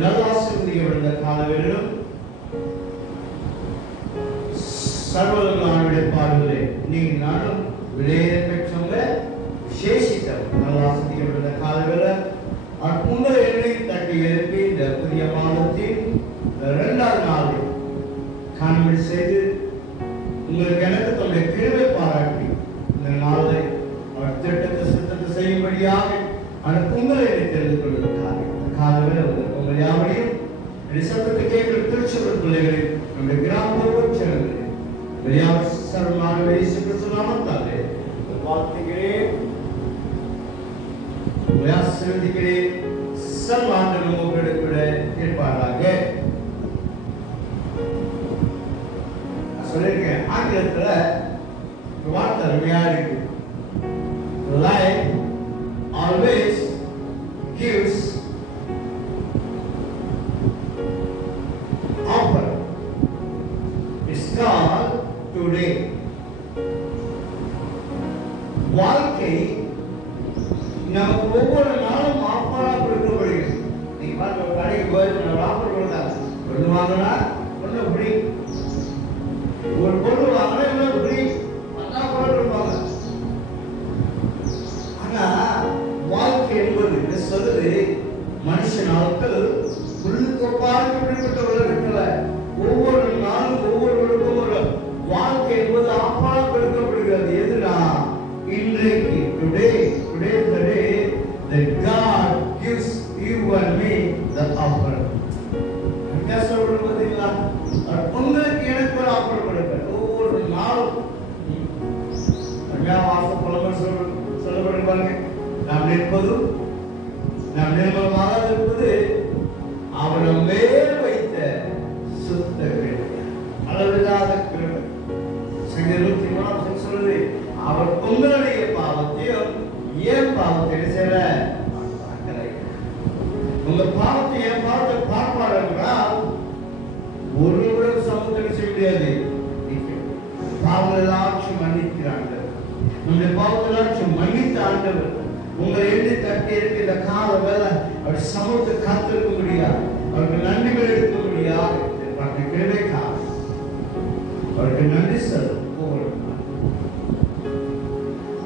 நல்லாசிரியர் காலவெளியிலும் சர்வதனுடைய பாடுகளே நீங்கள் நானும் விலையை பெற்றவங்க விசேஷித்தவர். நல்லாசிரியர் காலவேள உங்கள் எண்ணெய் தட்டி எழுப்பி இந்த புதிய மாதத்தின் 2வது நாளில் காணொளி செய்து உங்களுக்கு எனக்கு தன்னுடைய கிருபை பாராட்டி இந்த நாளை அவர் திட்டத்தை சித்தத்தை செய்யும்படியாக உங்களை தெரிந்து கொள்வதற்காக காலவேள உங்கள் யாவரையும் சத்தத்தை கேட்கிற திருச்சபை பிள்ளைகளில் நம்முடைய கிராம சேனல்களில் வெளியாக சர்வமான நாமத்தாலே வாழ்த்துகிறேன், ஆசீர்வதிக்கிறேன். சர்வாண்டனும் உங்களோடு கூட இருப்பாராக. சொல்லியிருக்கேன், ஆங்கிலத்துல வார்த்தை அருமையா இருக்கு. Life always gives offer. It's called today. வாழ்க்கை நமக்கு ஒவ்வொரு நாளும் ஆஃபரா கொடுக்கப்படுகிறது. நீங்க பார்த்து ஒரு கடைக்கு போய் ஆஃபர் கொடுத்தாங்க, ஒன்று வாங்கினா ஒன்று ஃப்ரீ, ஒரு பொருள் வாங்கினா இன்னொரு ஃப்ரீ, 10 பொருள் கொடுப்பாங்க. ஆனா வாழ்க்கை என்பது சொல்லுது மனுஷன் நாட்கள் உள்ளுக்கு பார்க்கப்பட்ட உலகத்துல ஒவ்வொரு நாளும் ஒவ்வொருவருக்கும் ஒரு வாழ்க்கை என்பது ஆஃபரா கொடுக்கப்படுகிறது. எதுனா இன்றைக்கு today the day that God gives you and me the offer. என்ன சொல்றது பாத்தீங்களா? உங்களுக்கு எனக்கு ஒரு ஆஃபர் கொடுக்கிறார் ஒவ்வொரு நாளும். சொல்லப்படுது பாருங்க, நாம் நிற்பது நாம் நிர்மலமாக இருப்பது அவனை மேல் வைத்த சுத்த கிருபை, அளவில்லாத கிருபை. சங்கீதம் 103 சொல்லுது, அவர் உங்களுடைய பாவத்தையும் ஏன் பாவத்தை செய்யல, உங்க பாவத்தை ஏன் பாவத்தை பார்ப்பார் என்றால் ஒருவரும் சமூகத்தில் செய்ய முடியாது. பாவம் எல்லாச்சும் மன்னிக்கிறாங்க, நம்முடைய பாவத்தை எல்லாச்சும் மன்னித்த ஆண்டவர் உங்களை எழுதி தட்டி இருக்க இந்த கால வேலை அவர் சமூகத்தை காத்திருக்க முடியாது, அவருக்கு நன்றிகள் எடுக்க முடியாது. கிடைக்காது, அவருக்கு நன்றி சொல்லும்.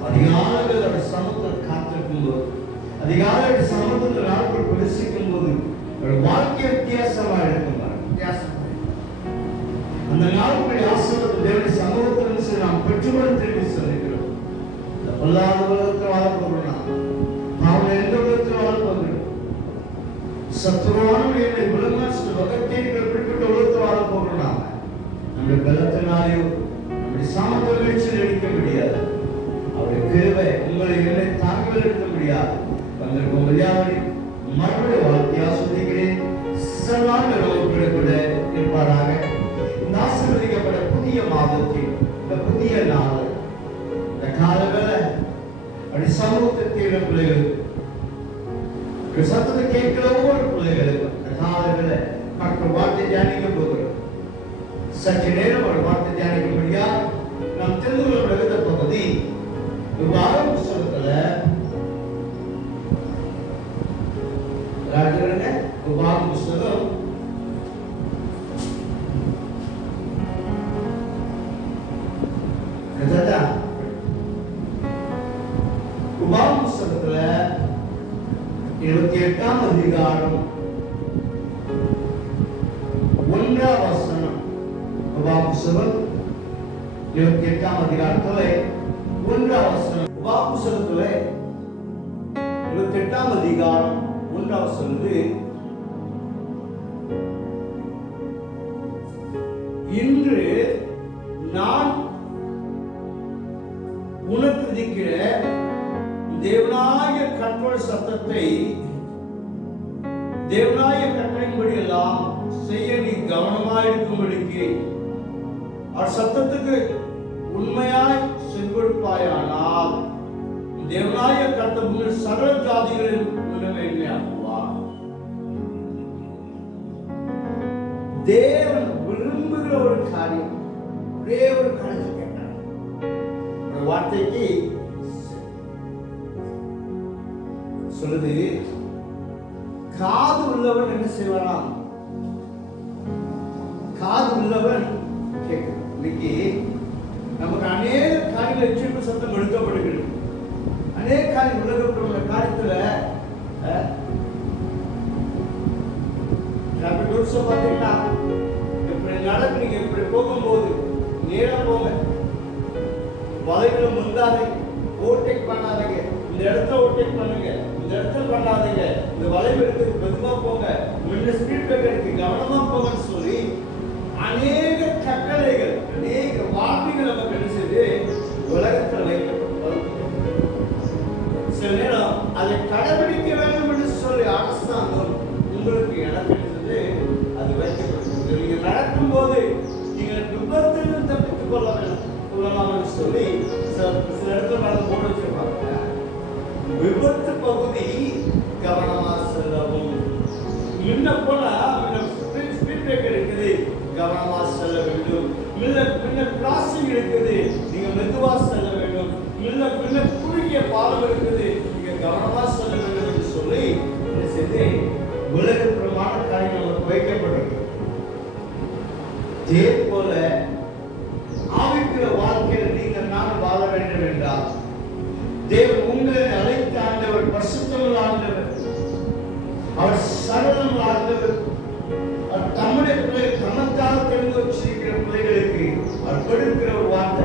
அதிகாலையில் அவர் சமூகத்தை காத்திருக்கும் போது, அதிகாலையில் சமூகத்தில் நாட்கள் பிரவேசிக்கும் போது வாழ்க்கை வித்தியாசமா இருக்கும். அந்த நாட்களுடைய ஆசீர்வாதத்தை தேவனுடைய சமூகத்திலிருந்து நாம் பெற்றுக்கொள்ள திரும்பி சொல்லிக்கிறோம். பொல்லாத உலகத்தில் வாழப்போகிறோம், நாம் எந்த உலகத்தில் வாழப்போகிறோம், சத்துருவான விலங்காட்சி வகத்தீர்கள் குறிப்பிட்ட உலகத்தில் வாழப்போகிறோம். நம்முடைய பலத்தினாலேயோ நம்முடைய சாமர்த்திய வீழ்ச்சியில் எடுக்க முடியாது. அவருடைய கிருபை உங்களை என்னை தாங்கி எடுக்க முடியாது. வந்திருக்கும் மரியாதை மறுபடியும் வாழ்க்கையை ஆஸ்வதிக்கிறேன். சர்வாண்டனோடு கூட இருப்பாராக. இந்த ஆசீர்வதிக்கப்பட்ட புதிய மாதத்தில் இந்த புதிய நாள் இந்த காலவேளை அப்படி சமூகத்திற்குள்ள பிள்ளைகளுக்கு சத்தத்தை கேட்கிற ஒவ்வொரு பிள்ளைகளுக்கும் இந்த காலவேளை மற்ற வார்த்தை தியானிக்க போகிறோம். சற்று நேரம் ஒரு வார்த்தை தியானிக்க முடியாது. நாம் தெரிந்து கொள்ள விடுகிற பகுதி விவாகம் புஸ்தகத்துல விவாகம் புஸ்தகம் 28ஆம் அதிகாரம் 1ஆம் வசனம். விவாகம் புஸ்தகம் 28ஆம் அதிகாரத்துல 1ஆம் வசனம். விவாகம் புஸ்தகத்துல 28ஆம் அதிகாரம் 1ஆம் வசனத்து, இன்று நான் உனக்கு விதிக்கிற தேவனாய கட்டளை சத்தத்தை தேவனாய கட்டளையின்படி எல்லாம் செய்ய நீ கவனமாயிருக்கும்படிக்கு அவர் சத்தத்துக்கு உண்மையாய் செவிகொடுப்பாயானால் தேவனாய கர்த்தர் சகல ஜாதிகளின் மேன்மையாக்குவார். தேவன் விரும்புகிற ஒரு காரியம், ஒரே ஒரு காரியத்தை கேட்டார். ஒரு வார்த்தைக்கு சொல்லுது, காது உள்ளவன் என்ன செய்வானாம்? காது உள்ளவன் கேட்க. இன்னைக்கு நமக்கு அநேக காரியங்கள் எச்சரிப்பு சத்தம் எடுக்கப்படுகிறது. அநேக காரியம் உலகப்படுற காரியத்துல பார்த்தீங்கன்னா இப்படி நடக்குறீங்க. இப்படி போகும்போது நேரா போங்க, வலைகளை முந்தாதீங்க, ஓவர்டேக் பண்ணாதீங்க. இந்த இடத்துல ஓவர்டேக் பண்ணுங்க, இந்த இடத்துல பண்ணாதீங்க. இந்த வளைவு இருக்கு, மெதுவா போங்க, முன்ன ஸ்பீட் பிரேக்கர் இருக்கு, கவனமா போங்கன்னு சொல்லி அநேக கட்டளைகள், அநேக வார்த்தைகள் நமக்கு என்ன செய்து உலகத்தில் வைக்கப்பட்டது. சில நேரம் அதை கடைபிடிக்க வேண்டும் என்று சொல்லி அரசாங்கம் உங்களுக்கு எனக்கு அது வைக்கப்பட்டது. நீங்க நடக்கும் போது நீங்கள் விபத்தில் தப்பித்துக் கொள்ளலாம் சொல்லி சில இடத்துல போர்டு வச்சிருப்பாங்க. விபத்து பகுதி கவனமா செல்லவும். முன்ன போனா ஸ்பீட் பிரேக்கர் இருக்குது, கவனமா செல்ல வேண்டும். முன்ன கிராசிங் இருக்குது, நீங்க மெதுவா செல்ல வேண்டும். முன்ன குறுகிய பாலம் இருக்குது, நீங்க கவனமா செல்ல வேண்டும் என்று சொல்லி என்ன செய்து உலக பிரமாண காரியம் நமக்கு வைக்கப்பட்டிருக்கு. இதே போல ஆவிக்குரிய வாழ்க்கையில் நீங்கள் நான் வாழ வேண்டும் என்றால் தேவன் உங்களை அழைத்த ஆண்டவர் பரிசுத்தமுள்ள ஆண்டவர், அவர் சரளம் ஆண்டவர். அவர் தம்முடைய பிள்ளைகள் தமக்காக தெரிந்து வச்சிருக்கிற பிள்ளைகளுக்கு அவர் கொடுக்கிற ஒரு வார்த்தை,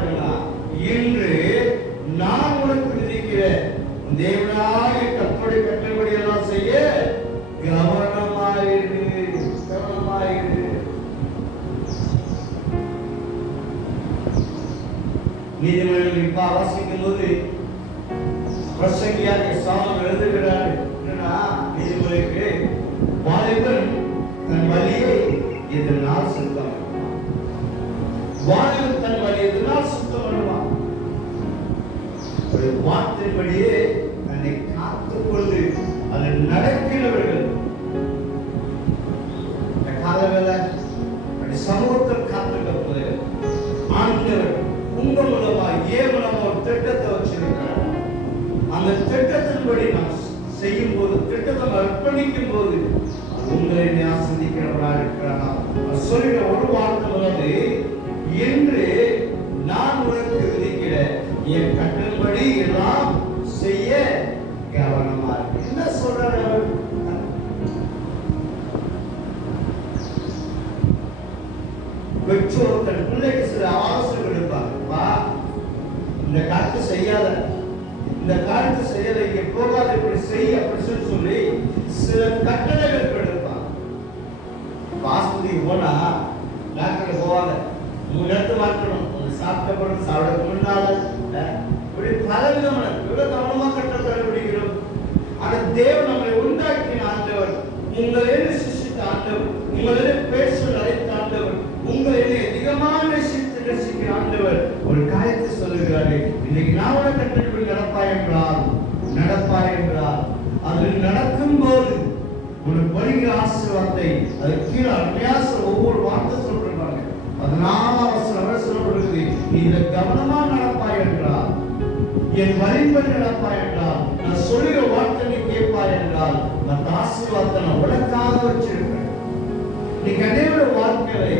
இன்று நான் உனக்கு விதிக்கிற தேவனாகிய கர்த்தருடைய கட்டளைப்படி எல்லாம் செய்ய கவனமாயிரு, கவனமாயிரு. நீதிமொழிகள் இப்ப வாசிக்கும் போது பிரசங்கியாக சாலம் எழுதுகிறார். என்னன்னா நீதிமொழிக்கு வாலிபன் தன் வழியை எதனால் சுத்தம், வாலிபன் தன் வழி எதனால் சுத்தம் பண்ணுவான். ஒரு வார்த்தைப்படியே தன்னை காத்துக்கொண்டு அதில் நடக்கிறவர்கள் காலவேளை சமூகத்தில் காத்துக்கப்படுது. ஆண்டவர் உங்க மூலமா மூலமா ஒரு திட்டத்தை வச்சிருக்கிறார். அந்த திட்டத்தின்படி நாம் செய்யும் போது, திட்டத்தை அர்ப்பணிக்கும் போது உங்களை ஆசிரியக்கிறவராக இருக்கிறார். சொல்லிட ஒரு வார்த்தை உள்ளது, என்று நான் உனக்கு விதிக்கிற என் கட்டளைப்படி எல்லாம் செய்ய கவனமா இருக்கு. என்ன சொல்றாரு? பெற்றோர் தன் பிள்ளைக்கு சில ஆலோசனை எடுப்பாங்க. இந்த காரியத்தை செய்யாத, இந்த காரியத்தை செய்யாத, இங்க போகாத, இப்படி செய்ய அப்படி சொல்லி சில கட்டளைகள் எடுப்பாங்க. ஆஸ்பத்திரிக்கு போனா டாக்டர் போவாங்க, 3 இடத்து மாற்றணும், சாப்பிட்ட பிறகு சாப்பிட முன்னால இப்படி பலவிதமான இவ்வளவு கவனமா கட்டளை கடைபிடிக்கிறோம். ஆனா தேவன் நம்மளை உண்டாக்கின ஆண்டவர், உங்களை சிருஷ்டித்த ஆண்டவர், உங்களை பேச அழைத்த ஆண்டவர், உங்களை அதிகமாக நேசிக்கிற ஆண்டவர் ஒரு காரியத்தை சொல்லுகிறாரு. இன்னைக்கு நான் உன கட்டளை நடப்பாய் என்றால் அதில் நடக்கும் போது உனக்கு வருகிற ஆசீர்வாதத்தை அது கீழே அருமையாக ஒவ்வொரு வார்த்தை சொல்றாங்க. 14 சொல்லப்படுகிறது, நீ இதை கவனமா நடப்பாய் என்றால், என் வழிபடி நடப்பாய் என்றால், நான் சொல்லுகிற வார்த்தை நீ கேட்பாய் என்றால், அந்த ஆசீர்வாதத்தை நான் உனக்காக வச்சிருக்கேன். நீ கடையோட வாழ்க்கையை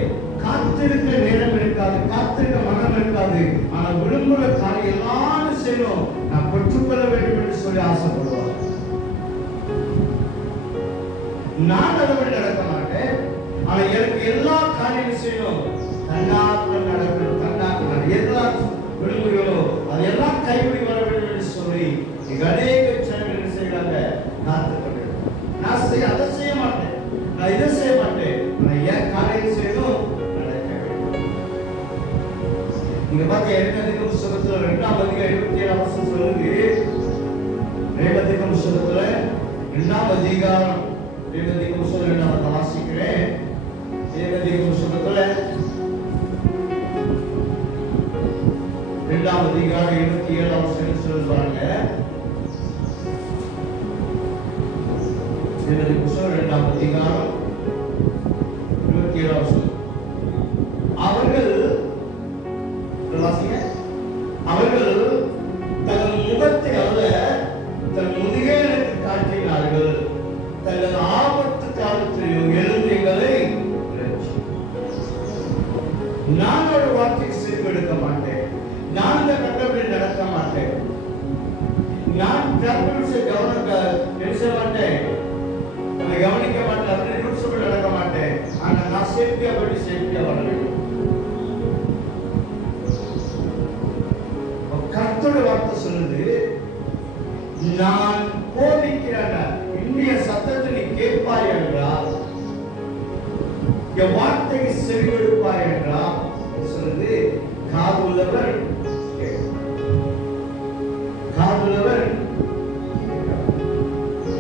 காத்திருக்க நேரம் இருக்காது, காத்திருக்க மனம் இருக்காது. ஆனா விரும்புகிற காரியம் எல்லாரும் செய்யணும், நான் பெற்றுக்கொள்ள வேண்டும் என்று சொல்லி ஆசைப்படுவார். நான் அதுபடி நடக்க மாட்டேன், ஆனா எனக்கு எல்லா காரியமும் செய்யணும், தன்னாக்க நடக்கணும், தன்னாக்க எல்லாம் விரும்புகிறோ அதெல்லாம் கைவிடி வர வேண்டும் என்று சொல்லி அநேக சேனல்கள் செய்யறாங்க. காத்துக்கொண்டு நான் அதை செய்ய மாட்டேன், நான் இதை செய்ய மாட்டேன், நான் ஏன் காரியம் செய்யணும். நீங்க பாத்தீங்க ரேவதிக புஸ்தகத்துல 2ஆம் அதிகாரம் 27ஆம் வசனம் சொல்லுது. ரேவதிக புஸ்தகத்துல 2ஆம் அதிகாரம், ரேவதிக புஸ்தகம் நான் வாசிக்கிறேன். ரேவதிக புஸ்தகத்துல 2ஆம் அதிகாரம் 27ஆம் வசனம் சொல்றாங்க. ரேவதிக புஸ்தகம் 2ஆம் அதிகாரம் 27ஆம் வசனம், அவர்கள் தங்கள் முகத்தை அல்ல தன் முதுகை எனக்கு காட்டினார்கள், தங்கள் என் வார்த்தைக்கு செவி கொடுப்பாய் என்றால் சொல்லுது, காதுள்ளவர் காதுள்ளவர்.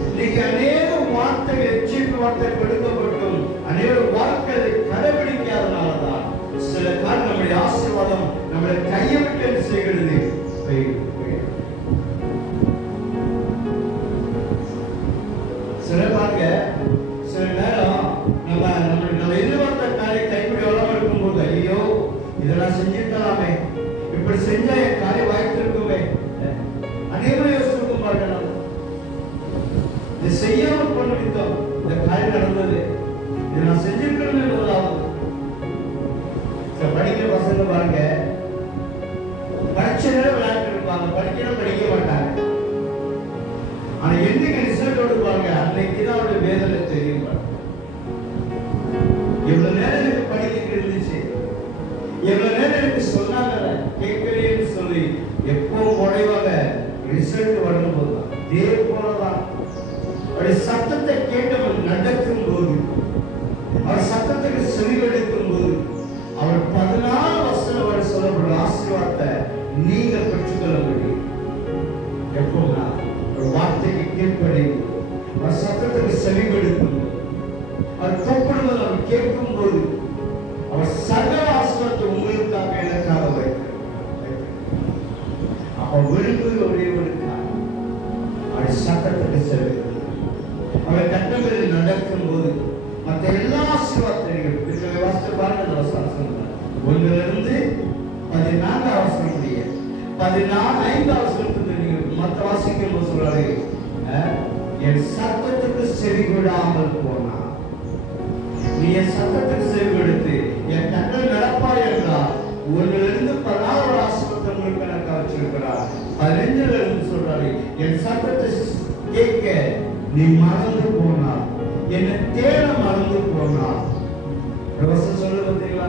இன்னைக்கு அநேக வார்த்தைகள் எச்சரிக்கை வார்த்தை கொடுக்கப்பட்டும் அநேக வார்த்தைகளை கடைபிடிக்காதனாலதான் சில காலம் நம்முடைய ஆசீர்வாதம் நம்மளை கையை விட்டு என்ன செய்கிறது. சில பாருங்க, சில நேரம் நம்ம எதிர்பார்த்த காரியம் கைப்பிடி வளம் இருக்கும்போது, ஐயோ இதெல்லாம் செஞ்சிருக்கலாமே, இப்படி செஞ்சா என் காரியம் வாய்த்திருக்குமே, அநேகமே யோசிச்சிருக்கும் பாருங்க. இது செய்யாமல் பண்ணிவிட்டோம், இந்த காரியம் நடந்தது, இதை நான் செஞ்சிருக்கணும் என்பதாவது. படிக்கிற பசங்க பாருங்க, படிச்ச நேரம் விளையாட்டு இருப்பாங்க, படிக்கணும் படிக்க மாட்டாங்க. ஆனா என்னைக்கு ரிசல்ட் ஓடுவாங்க, அன்னைக்கு தான் அவருடைய வேதனை தெரியும். எவ்வளவு நேரம் எனக்கு படிக்க இருந்துச்சு, எவ்வளவு நேரம் எனக்கு சொன்னாங்க, கேட்கலையேன்னு சொல்லி எப்பவும் உடைவாங்க. ரிசல்ட் வரும்போது தான் இதே போலதான் அவருடைய சத்தத்தை கேட்டவன் நடக்கும் போது, அவர் சத்தத்துக்கு செவிவெடுக்கும் போது, அவர் 14 வசனம் அவர் சொல்லப்படும் ஆசீர்வாதத்தை நீங்க பெற்றுக்கொள்ள முடியும். எப்போனா ஒரு வார்த்தைக்கு கீழ்ப்படியும், அவர் சத்தத்துக்கு செவிவெடுக்கும், அவர் கூப்பிடுவது அவர் கேட்கும் போது, அவர் சகல ஆசீர்வாதத்தை உங்களுக்காக எனக்காக வைக்கிறார். அப்ப விரும்புகிற ஒரே ஒரு காரணம், அவர் சத்தத்துக்கு செவிவெடுக்கும். அவர் கட்டங்களில் நடக்கும் போது மற்ற எல்லா ஆசீர்வாதத்தையும் வாசித்து பாருங்க. அந்த வசனம் 1 14 அவசரம் முடிய 15 அவசரத்துக்கு நீங்க மற்ற வாசிக்கும் போது சொல்றாரு, என் சத்தத்துக்கு செவி விடாமல் போனா, நீ என் சத்தத்துக்கு செவி கொடுத்து என் கட்டளை நடப்பாய் என்றால் 1 14 ஆசீர்வாதம் உங்களுக்கு எனக்கு வச்சிருக்கிறார். 15 சொல்றாரு, என் சத்தத்தை கேட்க நீ மறந்து போனார், என்னை தேட மறந்து போனார். சொல்ல பார்த்தீங்களா,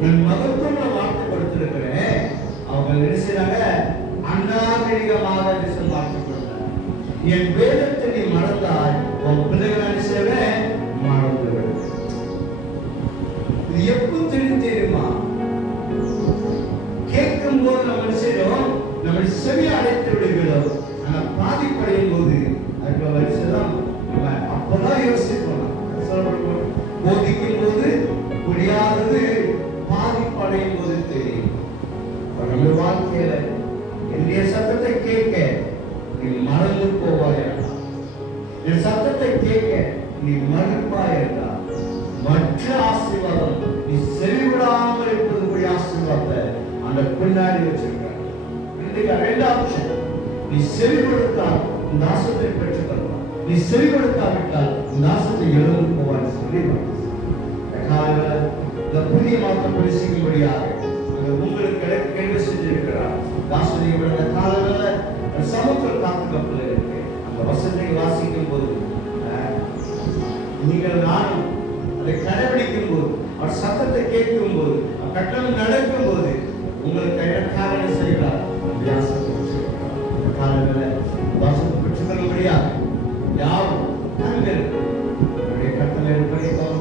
நான் மகத்துவங்களை வார்த்தை கொடுத்திருக்கிறேன். அவங்க நினைச்சாங்க அநாகரிகமாக மாற்றிக் கொண்டார். என் வேதத்தை நீ மறந்தாய், உன் பிள்ளைகள் நினைச்சவே மறந்து. இது எப்போ தெரியுமா, கேட்கும் போது நம்ம நினைச்சோம் நம்ம செவி அடைத்து விடுகிறோம். ஆனா பாதிப்படையும் போது அதுக்கு வரிசைதான் அப்பதான் யோசிப்போம். போதிக்கும் போது புரியாதது பாதிப்படையும் போது தெரியும். நம்ம வாழ்க்கையில என்னுடைய சத்தத்தை கேட்க நீ மறந்து போவாய், என் சத்தத்தை கேட்க நீ மறுப்பாயா, மற்ற ஆசீர்வாதம் நீ செவிவிடாமல் இருப்பது ஆசீர்வாதத்தை அந்த பின்னாடி வச்சிருக்க. இன்னைக்கு 2 ஆப்ஷன், நீ செவி கொடுத்தால் இந்த ஆசத்தை பெற்றுக்கொள்ளலாம், நீ செவி கொடுக்காவிட்டால் இந்த ஆசத்தை எழுந்து போவான்னு சொல்லி இந்த புதிய மாற்றப்படி செய்யும்படியாக உங்களுக்கு கேள்வி செஞ்சிருக்கிறார். தாசனியோட காலங்களில் சமுத்திர காத்துக்கப்பில் இருக்கு. அந்த வசனத்தை வாசிக்கும் போது நீங்கள் நானும் அதை கடைபிடிக்கும் போது, அவர் சத்தத்தை கேட்கும் போது, கட்டளை நடக்கும் போது உங்களுக்கு எனக்காக செய்கிறார். காலங்களில் வாசத்தை பெற்றுக்கொள்ள முடியாது. யாரும் கட்டளை படிக்கும்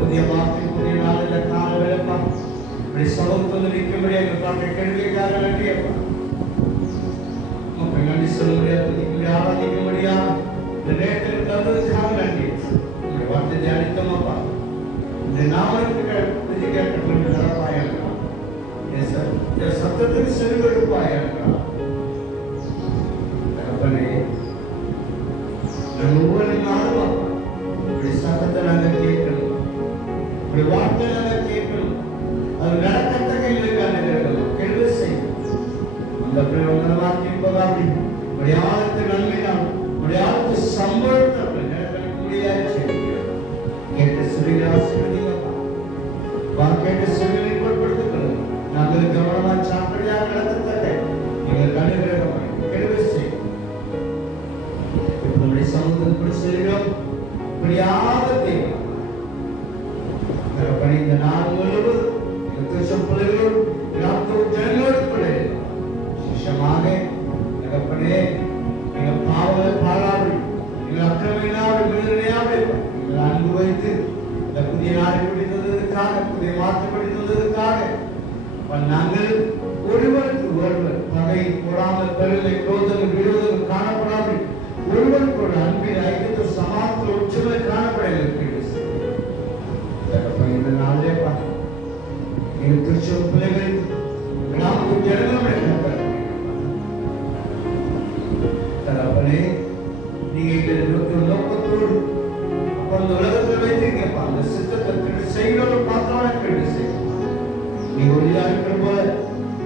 புதிய வார்த்தை புதிய நாளில் காலவேப்பா இப்படி சமூகத்தில் நிற்கும்படியாக பாட்டை கேள்விக்காக நன்றியப்பா. மக்கள் நன்றி சொல்ல முடியாது, துதிக்கும்படி ஆராதிக்க முடியாது. இந்த நேரத்தில் தந்ததுக்காக நன்றி. உங்களுடைய வார்த்தை தியானித்தோமாப்பா. இந்த நாமளுக்கு கேட்கப்பட்டு நடப்பாயிருக்கிறான். என் சத்தத்துக்கு செவிகொடுப்பாயிருக்கிறான். தகப்பனே, நாங்கள் ஒவ்வொரு நாளும் இப்படி சத்தத்தை நாங்கள் கேட்கணும், இப்படி வார்த்தை நாங்கள் கேட்கணும். அது நடக்கத்தக்க எங்களுக்கான கேள்வி செய்யும். அந்த பிள்ளை வார்த்தை போகாது மலையாளத்து நன்மை தான் மலையாளத்து சம்பளத்தை முடியாது செய்கிறோம். கேட்ட சிறுகளை ஆசீர்வதிங்கப்பா. கேட்ட சிறுகளை பொருட்படுத்துகிறோம். நாங்கள் கவனமாக சாப்பிடையாக நடத்தத்தக்க எங்களுக்கு அனுகிரகம் கேள்வி செய்யும். நம்முடைய சமுத்திரப்படி செல்கிறோம். இப்படியாக தேவை தகப்பனே, இந்த நாள் முழுவதும் பிள்ளைகளோடு ஜனங்களோடு பிள்ளைகள் விசேஷமாக தகப்பனே, எங்கள் பாவங்களை பாராது, எங்கள் அக்கிரமையினால் விடுதலையாக எங்கள் அன்பு வைத்து இந்த புதிய நாளை பிடித்ததற்காக, புதிய மாற்றம் பிடித்ததற்காக நாங்கள் ஒருவருக்கு ஒருவர் பகை, பொறாமல், பெருமை, குரோதங்கள், விரோதங்கள் காணப்படாமல் ஒருவருக்கு ஒரு அன்பின் ஐக்கியத்தை சமாப்த உச்சங்களை காணப்பட இந்த நாளே எங்கள் திருச்சூர் பிள்ளைகள் கிராமத்து ஜனங்களுடைய தகப்பனே, நீங்க நோக்கத்தோடு அப்ப அந்த உலகத்தில் வைத்திருக்கப்பா அந்த சித்தத்தை செய்கிறோம் பார்த்தோம் செய்யும். நீ ஒளியா இருக்கிற போல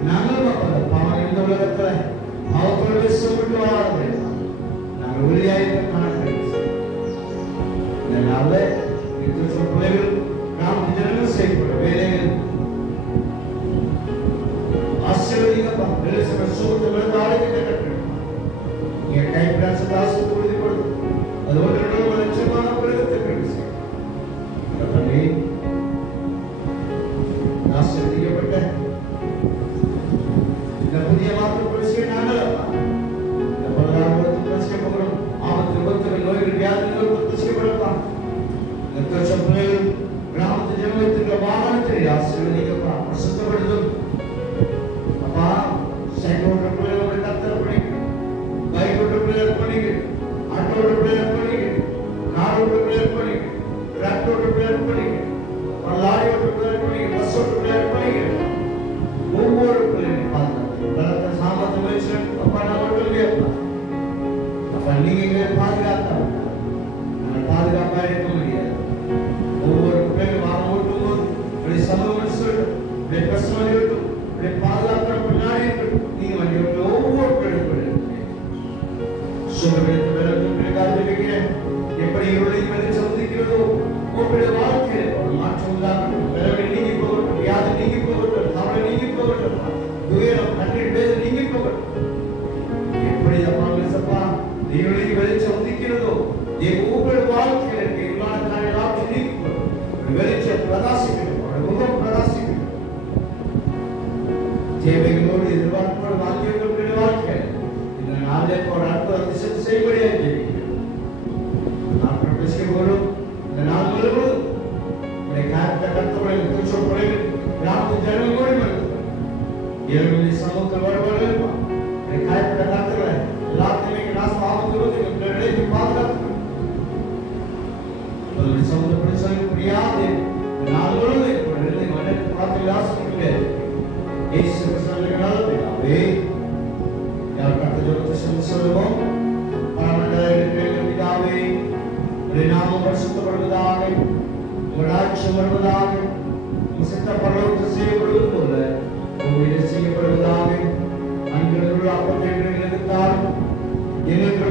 நாங்களும் அந்த பாவம் இந்த உலகத்துல அவத்தோடு சொல்லிட்டு வாழ நாங்கள் ஒளியா இருக்கிற கணக்கு இந்த நாள்ல பிள்ளைகள் கிராமத்து ஜனங்கள் செய்யப்படும் வேலைகள் ஆசீர்வதிக்கப்பா. சூழ்நிலை ஆளுகிட்ட நீங்க கைப்பிராச தாசத்துக்கு உறுதிப்படுது அதோடு லட்சமான உலகத்துக்கு ஆசீர்வதிக்கப்பட்ட இந்த புதிய மாற்று புரட்சியை நாங்கள் இந்த 16 புரட்சிக்கப்படும் ஆபத்து, விபத்துகள், நோய்கள், வியாதிகள் புரட்சிக்கப்படலாம். இந்த திருச்சம் பிள்ளைகள் கிராமத்து ஜனத்திற்கு வாகனத்தை ஆசீர்வதிக்கப்பா, பிரசுத்தப்படுத்தும் அப்பா. சைக்கிள் பிள்ளைகளோட கத்தர் பிடிக்கும், பைக் பிள்ளைகள் பண்ணிக்கு, ஆட்டோட பிள்ளைகள் பண்ணிக்கு, காரோட பிள்ளைகள் பண்ணிக்கு, டிராக்டரோட பிள்ளைகள் பண்ணிக்கு, லாரியோட பிள்ளைகள் பண்ணிக்கு, பஸ்ஸோட பிள்ளைகள் பண்ணிக்கு, ஒவ்வொரு பிள்ளைகளையும் பாதுகாப்பு பலத்த சாமர்த்த முயற்சி அப்பா நான் மட்டும் இல்லையா அப்ப நீங்க பாதுகாத்தா நாங்கள் பாதுகாப்பா இருக்க முடியாது. ஒவ்வொரு பிள்ளைகள் வாரம் ஓட்டும் போது இப்படி சமூகம் சொல்லட்டும், இப்படி பிரசவம் இருக்கட்டும், இப்படி பாதுகாக்கிற பின்னாடி இருக்கட்டும், நீங்க வண்டி ஓட்டு ஒவ்வொரு பிள்ளைகளும் சுகவிடத்து விளக்கு எப்படி இருளையும் வெளிச்சம் உதிக்கிறதோ உங்களுடைய வாழ்க்கையில் ஒரு மாற்றம் உண்டாகட்டும். விளைவை நீங்கி போகட்டும், வியாதி நீங்கி போகட்டும், கவலை நீங்கி போகட்டும், துயரம் கண்ணீர் வேதனை நீங்கி போகட்டும். எப்படி அப்பா இருளை வெளிச்சம் உதிக்கிறதோ உங்களுடைய வாழ்க்கையில் இருக்க இல்லாத காரியெல்லாம் நீங்கி போகட்டும். வெளிச்சம் பிரகாசிக்கட்டும், முகம் பிரகாசிக்கட்டும். தேவைகளோடு எதிர்பார்ப்போடு வாங்கியவர்களுடைய வாழ்க்கை இந்த நாளே ஒரு அற்புதத்தை செய்வடியாக நான் பிரவேசிக்கப்படும் இந்த நாள் முழுவதும் கருத்துடைய திருச்சொற்புறைகள் கிராமத்து ஜனங்களோடு ஏழு சமூகத்தில் வருவார்கள் காயப்பட்ட கருத்துக்களை எல்லாத்தையுமே நாசம் ஆபத்து நிலைக்கு பாதுகாத்து சமூக பிரச்சனை புரியாது நாள் முழுவதும் வார்த்தைகள் ஆசைப்பட்டு இயேசு கிறிஸ்துவினால் பிதாவே யார் கர்த்தர் சொல்லுவோம். பிதாவே, உம்முடைய நாமம் பரிசுத்தப்படுவதாக, உம்முடைய ராஜ்யம் வருவதாக, உம் சித்தம் பரலோகத்தில் செய்யப்படுவது போல பூமியிலே செய்யப்படுவதாக. அன்பில் உள்ள அப்பத்தை எங்களுக்கு தாரும், எங்களுக்கு